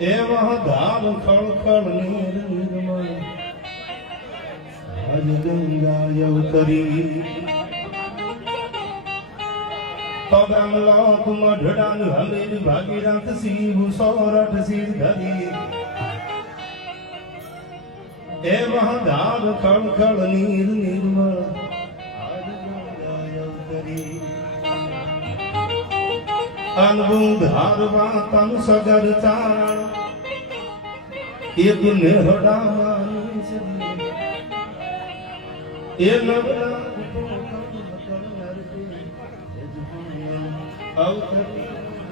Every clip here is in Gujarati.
એવા ધામ નિર્મળ આજ ગંગા અવતરી તો લોક મઢડાન હમીર ભાગીરથ શિવ સોરઠ શિર ધરી. એ મહાદાન ખળ નીર નિર્મળ આજ ગંગા અવતરી. સગર ચારણ. એક નેહડાની સદી. એ નવલા અવતરી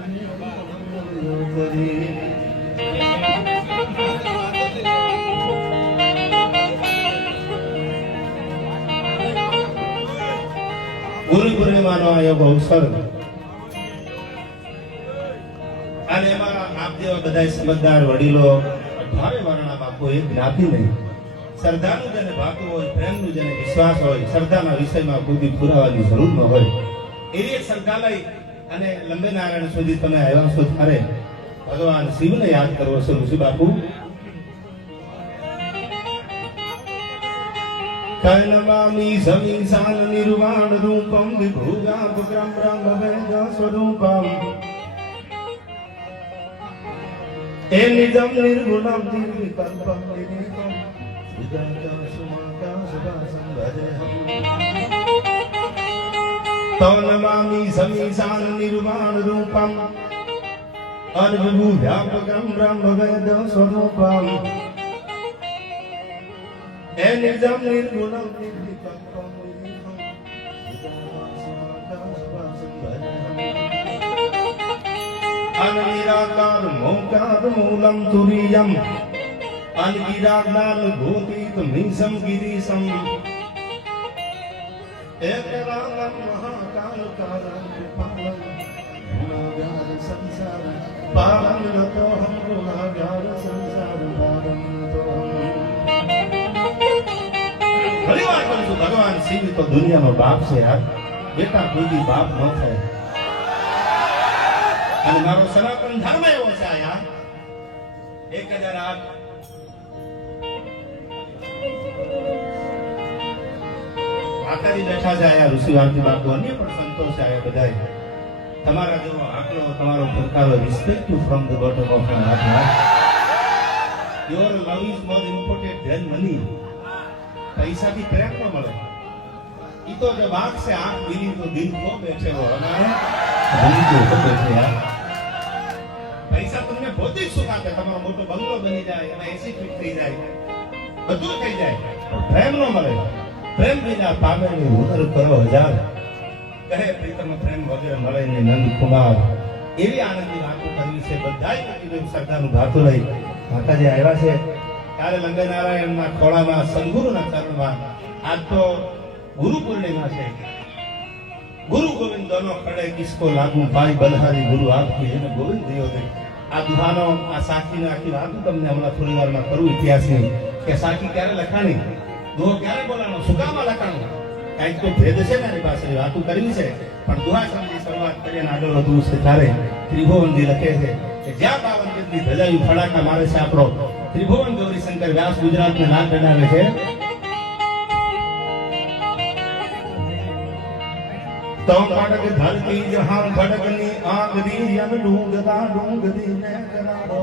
ગુરુ પૂર્ણિમાનો આ એક અવસર અને એમાં આપ જેવા બધા સમજદાર વડીલો ભાવે વર્ણના કોઈ એક જ્ઞાતિ નહીં શ્રદ્ધાનું જેને ભાતું હોય, પ્રેમનું જેને વિશ્વાસ હોય, શ્રદ્ધાના વિષયમાં બુદ્ધિ પુરાવાની જરૂર ન હોય. એવી એક શ્રદ્ધા લઈ અને લંબે નારાયણ સુધી તમે આવ્યા છો ત્યારે ભગવાન શિવને યાદ કરવો છો, ઋષિ બાપુ. કૈનમામી સમીસાન નિર્વાણ રૂપમ વિભુગાપગ્રમ બ્રહ્મ વેદ સ્વરૂપમ. એ નિજમ નિર્ગુણમ નિર્વિકલ્પમ નિરીપમ વિદાકાશુમાકાશવાસમ ભજેહમ તવ નમામિ સમીસાન નિર્વાણ રૂપમ અનવિભુ વ્યાપકમ બ્રહ્મ વેદ સ્વરૂપમ એ નિર્ગુણમ નિર્વિકલ્પમ અનિરાકાર મોકાર મૂલમ તુરિયમ અનગિરાજ્ઞાન ભૂતિત મિસમ ગિરીશમ એકરાલમ મહાકાલ કાલમ કૃપાલમ ગુણાગાર સંસાર પારમ નતો ગુણાગાર સંસાર પારમ નતો ઘણી વાર કહું છું, ભગવાન શિવ તો દુનિયાનો બાપ છે યાર. બેટા કોઈ બાપ ન થાય. અને મારો સનાતન ધર્મ એવો છે આયા એક હજાર આઠ. માતાજી છે આયા ઋષિ વાંકી બાપુ. છે પૈસા તમને ભૌતિક સુખ આપે. તમારો મોટો બંગલો બની જાય એમાં એસી ફીટ થઈ જાય. બધું થઈ જાય. પ્રેમ નો મળે. પ્રેમ વિના પામે હુનર કરો હજાર. કહે પ્રીતમ, પ્રેમ વગેરે મળે ને નંદ કુમાર. એવી આનંદની વાતો કરવી છે. બધા સરદારનું ભાતું લઈ માતાજી આવ્યા છે. ત્યારે લંગનારાયણના ખોળામાં સદગુરુના ચરણમાં આજ તો ગુરુ પૂર્ણિમા છે. ગુરુ ગોવિંદ દોનો ખડે કિસકો લાગુ, ભાઈ બલહારી ગુરુ આપકી એને ગોવિંદ દેવ દે આ દુહાનો, આ સાખીને આખી વાત તમને હમણાં થોડી વારમાં કરું ઇતિહાસની. કે સાખી ક્યારે લખાણી? દુહો ક્યારે બોલાનો કામ લખાણો? કાંઈક તો ભેદ છે મારી પાસે, વાતો કરવી છે. પણ દુહા સમજી શરૂઆત કરીને આગળ વધવું છે ત્યારે ત્રિભુવનજી લખે છે કે, જ્યાં બાવન જેટલી ધજાયું ફડાકા મારે છે આપણો. ત્રિભુવન ગૌરીશંકર વ્યાસ ગુજરાતને નાક ગણાવે છે. તો ખડગ ધરતી જહાં ખડગની આગરી અન ડુંગરા ડુંગરી ને કરાડો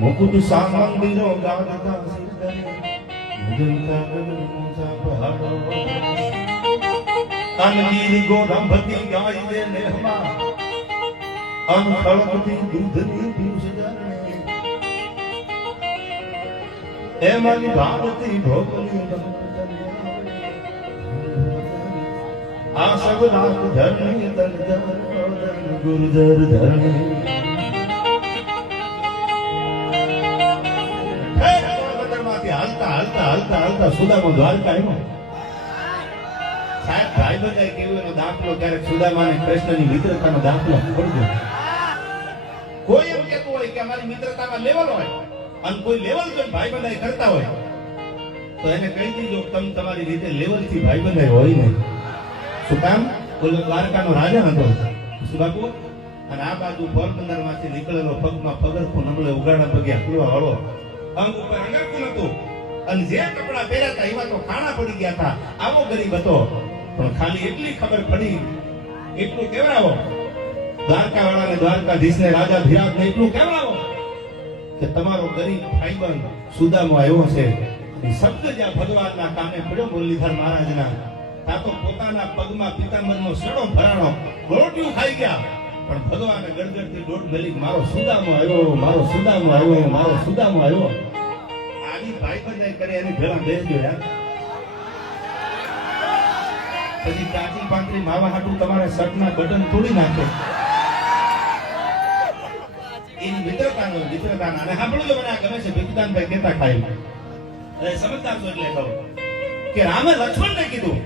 મુકુટ સામંદિરો ગાજતા સિંદરી મુજલતા ગગન ઊંચા પહાડો. અનગીરી ગોરંભતી ગાય દે નેહમાં અન ખળકતી દૂધની પીયુષ જરણે એમની ભારતી ભોગની આ સબ રાત ધન્ય તન ધન ગુરુધર હે હાલતા હાલતા હાલતા હાલતા સુદામા દ્વારકા આવ્યો. સાહેબ ભાઈ બધા કેવું એનો દાખલો? ક્યારેક સુદામા અને કૃષ્ણની મિત્રતાનો દાખલો ખોલજો કોઈ એમ કેતું હોય કે અમારી મિત્રતામાં લેવલ હોય અને કોઈ લેવલ જો ભાઈ બધા કરતા હોય, તો એને કહી દીધો તમે તમારી રીતે લેવલથી ભાઈ બંધાય હોય નહીં. શું કામ બોલો દ્વારકાનો રાજા હતો. શું બાપુ? અને આ બાજુ પોરબંદરમાંથી નીકળેલો પગમાં પગરખું નમળે ઉગાડા પગે હકલવા વાળો અંગ ઉપર અંગારખું હતું અને જે કપડા પહેર્યા હતા, એમાં તો ખાણા પડી ગયા હતા. આવો ગરીબ હતો. પણ ખાલી એટલી ખબર પડી, એટલું કેવડાવો. દ્વારકા વાળાને દ્વારકાધીશ ને રાજા ધીરાજ ને એટલું કેવડાવો કે તમારો ગરીબ ભાઈબંધ સુદામો આવ્યો છે. શબ્દ જ્યાં ભગવાનના કામે પડ્યો મુરલીધર મહારાજના ત્યાં તો પોતાના પગમાં પિતાંબરનો સડો ભરાણો રોટિયું ખાઈ ગયા. પણ ભગવાને ગડગડથી દોઢ મેલી, મારો સુદામો આવ્યો, મારો સુદામો આવ્યો મારો સુદામો આવ્યો. આવી ભાઈબંધાઈ કરે, એની ભેળા બેસજો યાર. પછી કાચી પાંત્રી માવા હાટું તમારે શર્ટના બટન તોડી નાખે. એની મિત્રતાનો, મિત્રતાના. અને સાંભળ્યું મને આ ગમે છે, ભીખદાનભાઈ કહેતા ખાઈ સમજદાર છો એટલે કહું. કે રામે લક્ષ્મણને કીધું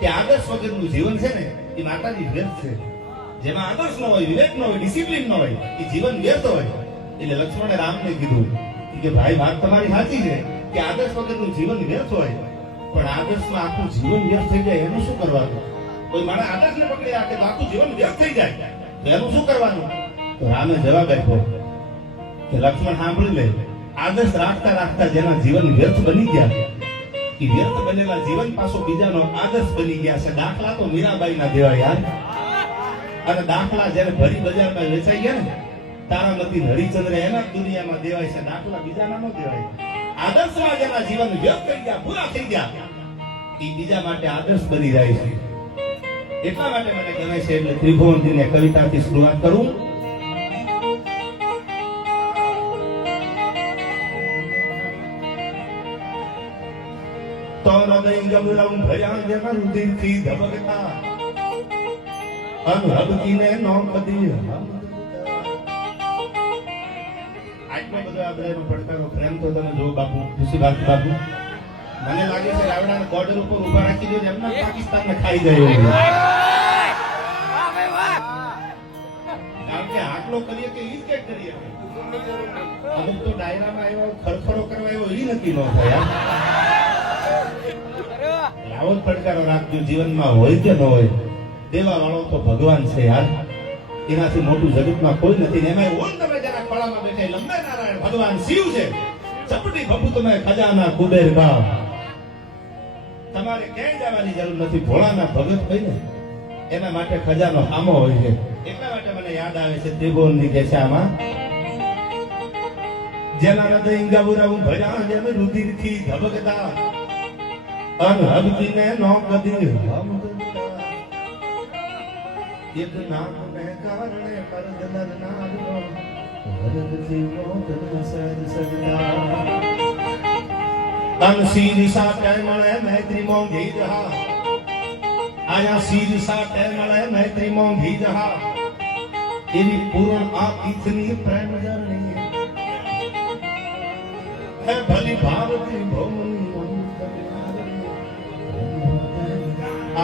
કે આદર્શ વગરનું જીવન છે ને, એ માતાજી વ્યર્થ છે. જેમાં આદર્શ ન હોય, વિવેક ન હોય ડિસિપ્લિન ન હોય, એ જીવન વ્યર્થ હોય. એટલે લક્ષ્મણે રામને કીધું કે ભાઈ, વાત તમારી સાચી છે કે આદર્શ વગરનું જીવન વ્યર્થ હોય, પણ આદર્શમાં આખું જીવન વ્યર્થ થઈ જાય, એનું શું કરવાનું? કોઈ મારા આદર્શને પકડી રાખે તો આખું જીવન વ્યર્થ થઈ જાય, તો એનું શું કરવાનું? તો રામે જવાબ આપ્યો કે લક્ષ્મણ સાંભળી લે, આદર્શ રાખતા રાખતા જેના જીવન વ્યર્થ બની ગયા. એ વ્યર્થ બનેલા જીવન પાછો બીજાનો આદર્શ બની ગયા છે. દાખલા તો મીરાબાઈ ના દેવા યાર. અને દાખલા જ્યારે ભરી બજારમાં વેચાઈ ગયા ને, તારામતી હરિચંદ્ર એના દુનિયામાં દેવાય છે. દાખલા બીજાના ન દેવાય આદર્શ રાજાના જીવન વ્યર્થ થઈ ગયા પૂરા થઈ ગયા. એ બીજા માટે આદર્શ બની જાય છે. એટલા માટે મને ગમે છે એટલે ત્રિભુવનજીને કવિતાથી શરૂઆત કરું. તો હૃદય ગમલમ ભયાજન રુધિરથી ધબકતા અનહબકીને નો કદી બધો આ પડકારો પ્રેમ તો તમે જો બાપુ, ખુશી બાપુ બાપુ. મને લાગે છે રાવણાને બોર્ડર ઉપર ઊભા રાખી દો એમના પાકિસ્તાનને ખાઈ જાય કારણ કે આટલો કરીએ કે અમુક તો ડાયરામાં આવ્યો ખરખરો કરવા આવ્યો ઈ નક્કી ન થાય. આવો જ પડકારો રાખજો, જીવનમાં હોય કે ન હોય દેવા વાળો તો ભગવાન છે યાર. એનાથી મોટું જગતમાં કોઈ નથી ને એમાં ઓન તમે જરા ખોળામાં બેઠે લંબે નારાયણ ભગવાન શિવ છે. ચપટી ભપુ તમે ખજાના કુબેર કા તમારે ક્યાંય જવાની જરૂર નથી, ભોળાના ભગત હોય ને, એના માટે ખજાનો આમો હોય છે. એટલા માટે મને યાદ આવે છે ત્રિભુવનની છે જેના હૃદય ગૌરવ ભર્યા જેમ રુધિરથી ધબકતા. અનહબકીને નો કદી એક નામ ને કારણે મરદ નર નારનો વરદથી સર સદ તન શીર સાટે મળે મૈત્રી મોંઘી જહા. આયા શીર સાટે મળે મૈત્રી મોંઘી જહા. એવી પૂર્ણ આ તીર્થની પ્રેમ જર્ની હે ભલી ભારતી ભૌમની આ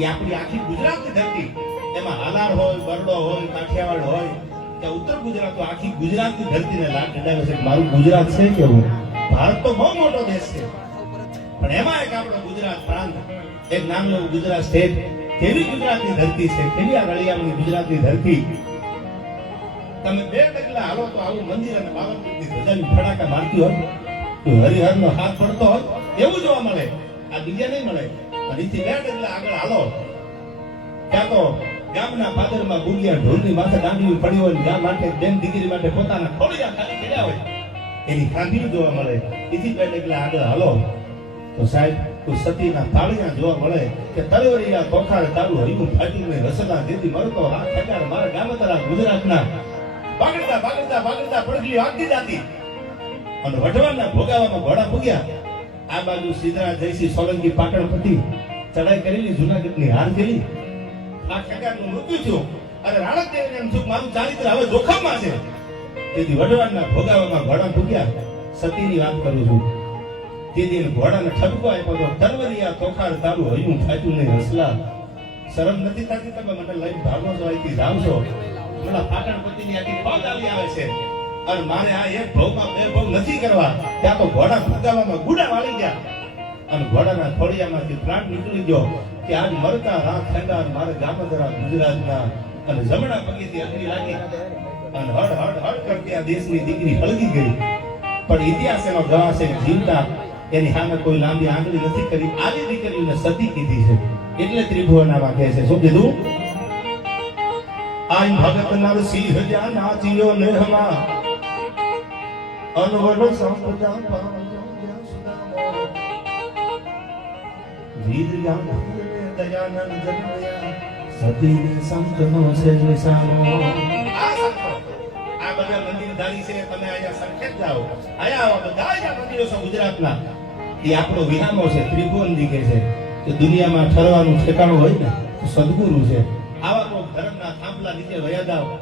એ આપણી આખી ગુજરાતની ધરતી. એમાં હાલાર હોય, બરડો હોય, કાઠિયાવાડ હોય, કે ઉત્તર ગુજરાત આખી ગુજરાતની ધરતીને લાટ લડાવે છે. મારું ગુજરાત છે કેવું ભારત તો બહુ મોટો દેશ છે. પણ એમાં એક આપણો ગુજરાત પ્રાંત, એક નામ એવું ગુજરાત સ્ટેટ કેવી ગુજરાતની ધરતી છે? કેવી આ રળિયામણી ગુજરાતની ધરતી? તમે બે ડગલા હાલો તો આવું મંદિર અને બાવનપુરની ધજાની ફડાકા મારતી હોય, તો હરિહરનો હાથ પડતો હોય, એવું જોવા મળે. આ બીજા નહીં મળે. અહીંથી બે ડગલા આગળ હાલો. ત્યાં તો ગામના પાદરમાં ગુલિયા ઢોલની માથે ગાંધી પડી હોય ગામ માટે બેન દીકરી માટે પોતાના ખોડિયા ખાલી કર્યા હોય. એની ખાંભીઓ જોવા મળે. એથી બે ડગલા આગળ હાલો. તો સાહેબ, કોઈ સતીના તાળિયા જોવા મળે કે તલવરિયા તોખાર તારું હરિયું ફાટ્યું ને રસના જેથી મળતો હાથ ખટાર મારા ગામતરા ગુજરાતના બાગડતા ભાગડતા ભાગડતા પડગલી આગતી જાતી અને વઢવાના ભોગાવામાં ઘોડા ભૂગ્યા આ બાજુ સિદ્ધરા જયસિંહ સોલંકી પાટણ પટી ચડાઈ કરેલી, જુનાગઢની હાર ગયેલી આ ખગારનું મૃત્યુ થયું. અને રાણક એમ થયું મારું ચારિત્ર હવે જોખમમાં છે. તેથી વઢવાના ભોગાવામાં ઘોડા ભૂગ્યા સતીની વાત કરું છું. તેથી દિન ઘોડાને ઠપકો આપ્યો તો તરવરિયા તોખાર તારું હયું ફાટ્યું નહીં, હસલા. શરમ નથી થતી? તમે મને લઈને ભાગો છો, અહીંથી જાવ છો. પેલા પાટણ પતિની આખી ફોજ આવી આવે છે. અને મારે આ એક ભવમાં બે ભવ નથી કરવા. ત્યાં તો ઘોડા ફૂંકાવામાં ગુડા વાળી ગયા. અને ઘોડાના થોડિયામાંથી પ્રાણ નીકળી ગયો કે આજ મરતા રાત થેંગા મારે ગામદરા ગુજરાતના અને જમણા પગેથી અગ્નિ લાગી. અને હડ હડ હડ કરતી આ દેશની દીકરી હળગી ગઈ. પણ ઇતિહાસ એનો ગવા છે જીવતા એની સામે કોઈ લાંબી આંગળી નથી કરી. આવી દીકરીને સતી કીધી છે. એટલે ત્રિભુવનામાં કહે છે. શું કીધું? આઈ ભગત નરસિંહ જા નાચિયો નેહમાં અનવડ સંપદા પામ્યો જ્યાં સુદામો. વીર ગાંધીને દયાનંદ જન્મયા, સતીને સંતનો છે વિસામો. આ સંતો, બધા મંદિરધારી છે તમે અહીંયા સંકેત જાઓ. અહીંયા આવો બધા અહીંયા મંદિરો છે ગુજરાતના એ આપણો વિહામો છે ત્રિભુવનજી કહે છે. કે દુનિયામાં ઠરવાનું ઠેકાણું હોય ને સદગુરુ છે. થાંભલા નીચે વયા જાઓ,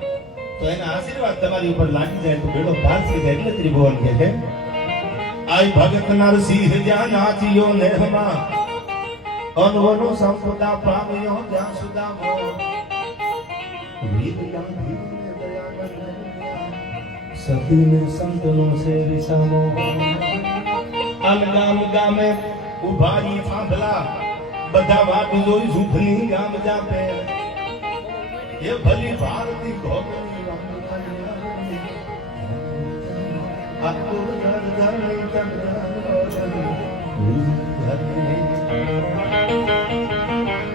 તો એના આશીર્વાદ તમારી ઉપર લાગી જાય તો બેડો પાર થઈ જાય, એટલે ત્રિભુવન કહે છે. આઈ ભગત નરસિંહ જ્યાં નાચિયો નેહમાં અનવનો સંપદા પામ્યો જ્યાં સુદામો સતીને સંતનો છે વિસામો આમ ગામ ગામે ઊભા ફાંભલા બધા વાત જોઈ સુખની ગામ જાપે. એ ભલી ભારતી ભોગની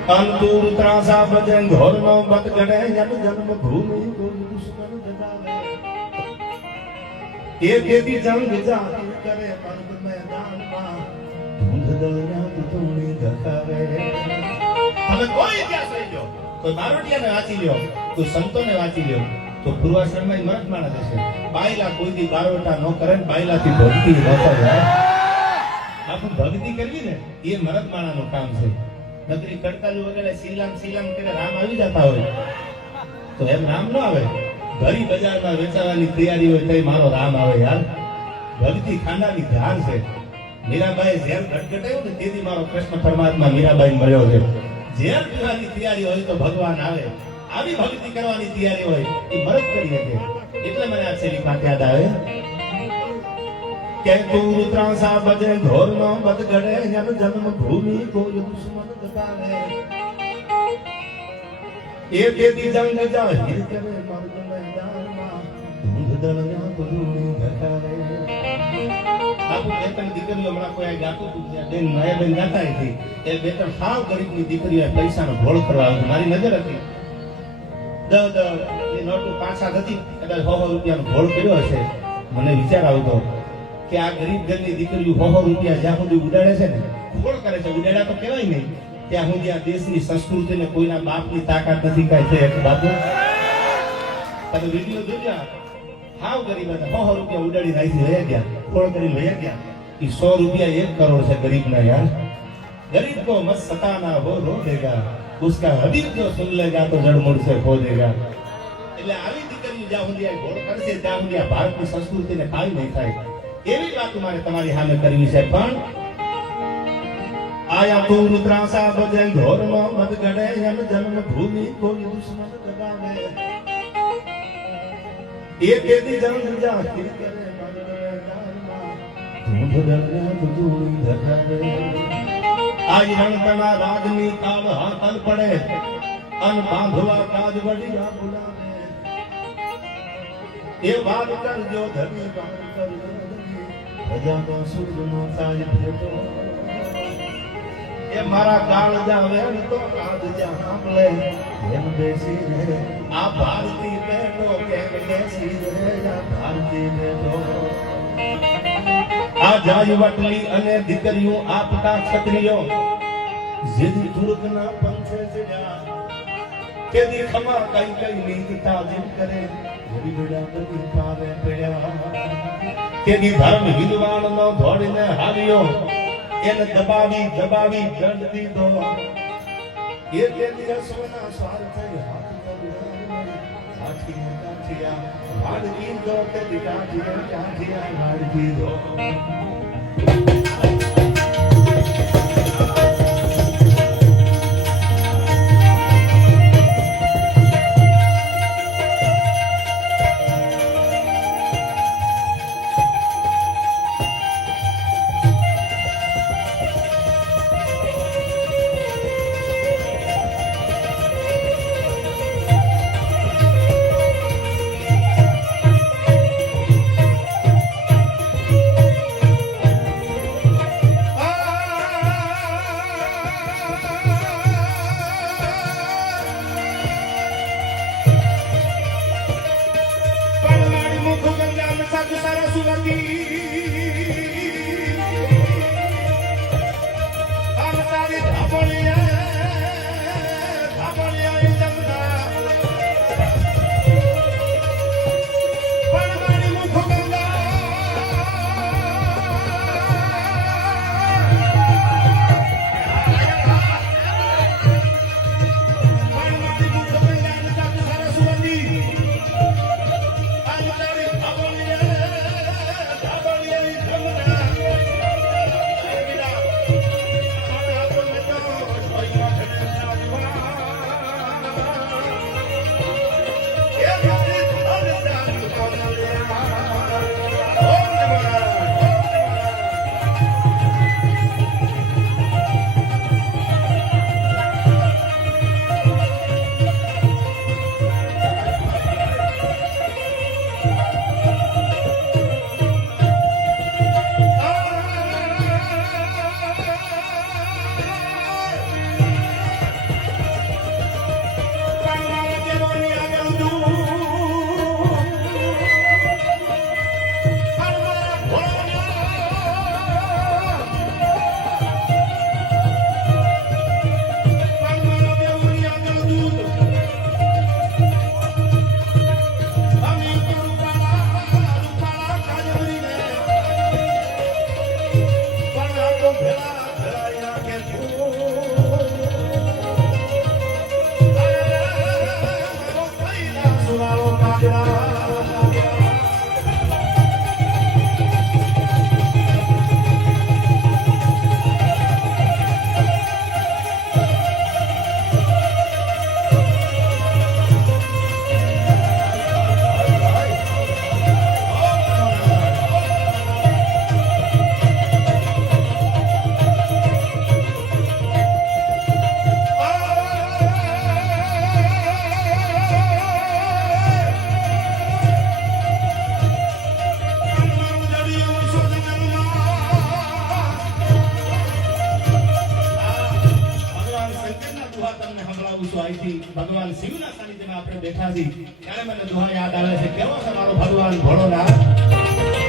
અંતુર ત્રાસા બજે ઘોરનો બત ગણે જન જન્મ ભૂમિ દુશ્મન જગાવે જંગ જાતિ કરે પર્વ મેદાનમાં. ધૂંધ દળિયા તુણી ધકાવે. તમે કોઈ ઇતિહાસ લઈ લો કોઈ બારોટિયાને વાંચી લ્યો તો સંતોને વાંચી લ્યો, તો પૂર્વાશ્રમમાં મરદ માણસ હશે. બાયલા કોઈ દી બારોટા ન કરે ને બાયલાથી ભક્તિ ન કરે. આપણે ભક્તિ કરવી ને, એ મરદ માણાનું કામ છે. નકરી કડકાલું વગેરે સીલામ સીલામ કરે રામ આવી જતા હોય. તો એમ રામ ન આવે. ઘરી બજારમાં વેચાવાની તૈયારી હોય તઈ મારો રામ આવે યાર. ભક્તિ ખાંડાની ધ્યાન છે. મીરાબાઈ જેમ ગટગટાયું ને તેથી મારો કૃષ્ણ પરમાત્મા મીરાબાઈ મળ્યો છે. જેમ પીવાની તૈયારી હોય તો ભગવાન આવે. આવી ભક્તિ કરવાની તૈયારી હોય, એ મરદ કરી શકે એટલે મને આ શેરી માં યાદ આવે. કે તું ત્રાસા બજે ઘોર નો બદ ગડે જન જન્મ ભૂમિ કોઈ દુશ્મન દબાવે. એ તેથી જંગ જાહેર કરે મર્દ મેદાનમાં. ધૂંધ દળિયા કુદુણી ધકાવે આપું બે ત્રણ દીકરીઓ હમણાં કોઈ ગાતું હતું ત્યાં બેન માયાબેન ગાતા હતી એ બે ત્રણ સાવ ગરીબની દીકરીઓ પૈસાનો ભોળ કરવા આવે મારી નજર હતી. દ દ, એ નોટો પાંચ સાત હતી, કદાચ સો સો રૂપિયાનો ભોળ કર્યો હશે. મને વિચાર આવતો કે આ ગરીબ ઘરની દીકરીઓ સો સો રૂપિયા જ્યાં સુધી ઉડાડે છે ને, ભોળ કરે છે. ઉડાડ્યા તો કહેવાય નહીં. ત્યાં સુધી આ દેશની સંસ્કૃતિને કોઈના બાપની તાકાત નથી કાંઈ છે, એક બાપુ. તમે વીડિયો જોજો હાવ ગરીબ હતા. સો રૂપિયા ઉડાડી નાખી રહ્યા ગયા ખોળ કરી લઈ ગયા એ સો રૂપિયા એક કરોડ છે ગરીબના યાર गरीब को मत सताना वो रो देगा उसका हबीब जो सुन लेगा तो जड़मुड़ से खो देगा એટલે આવી દીકરીઓ જ્યાં સુધી આ ઘોડ કરશે ત્યાં સુધી આ ભારતની સંસ્કૃતિને કાંઈ નહીં થાય એવી વાત મારે તમારી સામે કરવી છે પણ આયા તું રુદ્રાસા બજે ઘોર નો મત ગડે જન જન્મ ભૂમિ કોઈ દુશ્મન દબાવે એ તેથી જંગ જાહેર કરે મરણમાં ધૂંધ દળિયા તુજુળી ધકાવે આ રણકણા રાજની તાલ હાથલ પડે અન એ વાત કરજો ધરી વાત કરજો પ્રજાનો એ મારા કાળજા જાવે તો કાજ જા સાંભળે. એમ બેસી આ ભારતી બેટો કેમ બેસી આ ભારતી બેટો આ જાય વટલી અને દીકરીઓ આપતા ક્ષત્રિયો જેદી દુર્ગના પંથે ચડ્યા કે દી ખમા કઈ કઈ નીત તાજીમ કરે ઘડી ઘડા બધી પાવે પડ્યા. કે ધર્મ વિદ્વાન નો ધોડીને હાલ્યો, એને દબાવી દબાવી દંડ દીધો. એ તે દિવસોના સ્વાર્થે હાથ કર્યો કાઠી કાઠિયા વાડકી દો તે કાઠિયા કાઠિયા વાડકી દો દુહા અહીંથી ભગવાન શિવના સાનિધ્યમાં આપણે બેઠા છીએ. ત્યારે મને દુહા યાદ આવે છે. કેવો છે મારો ભગવાન ભોળોનાથ?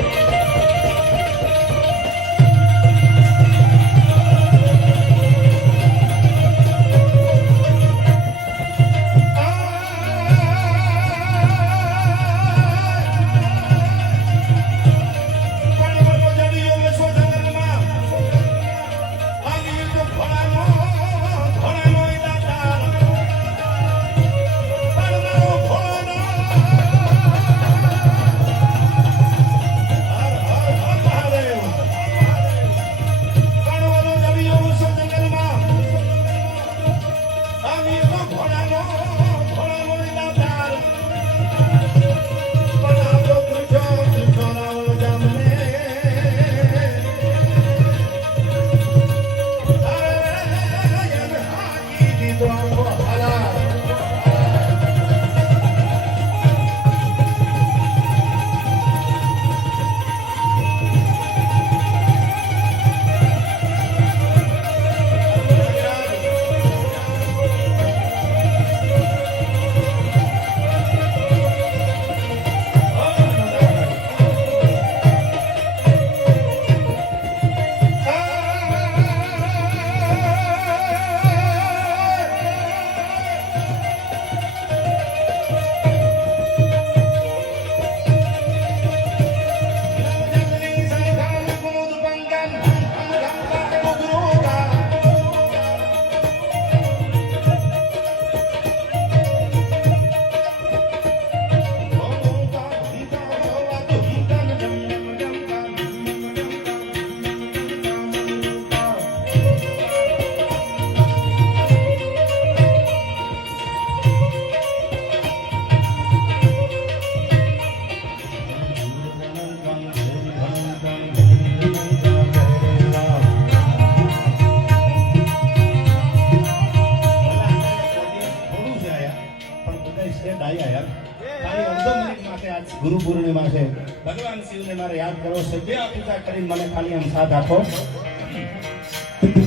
ભગવાન શિવને મારે યાદ કરો સભ્ય પૂજા કરીને મને ખાલી આમ સાથ આપો.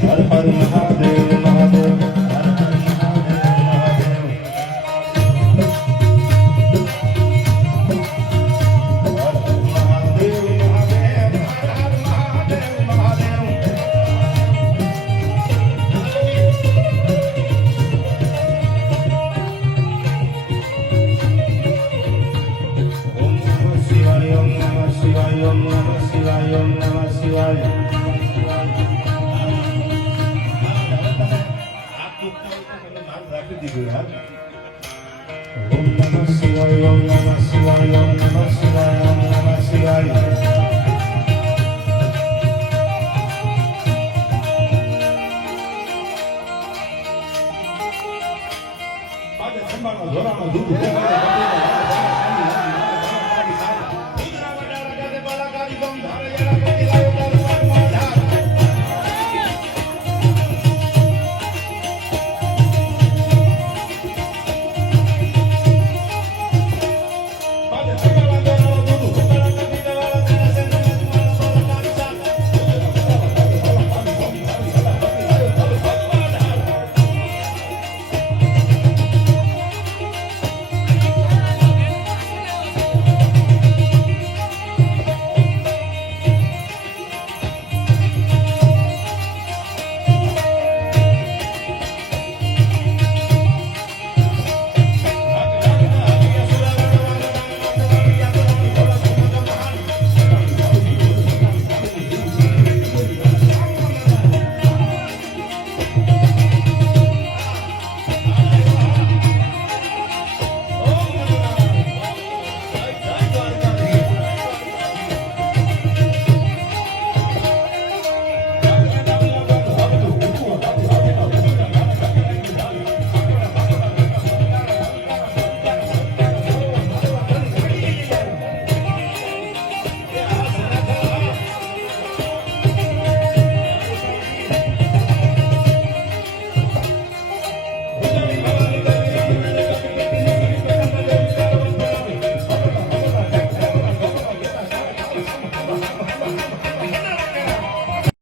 હર હર મહાદેવ મહાદેવ.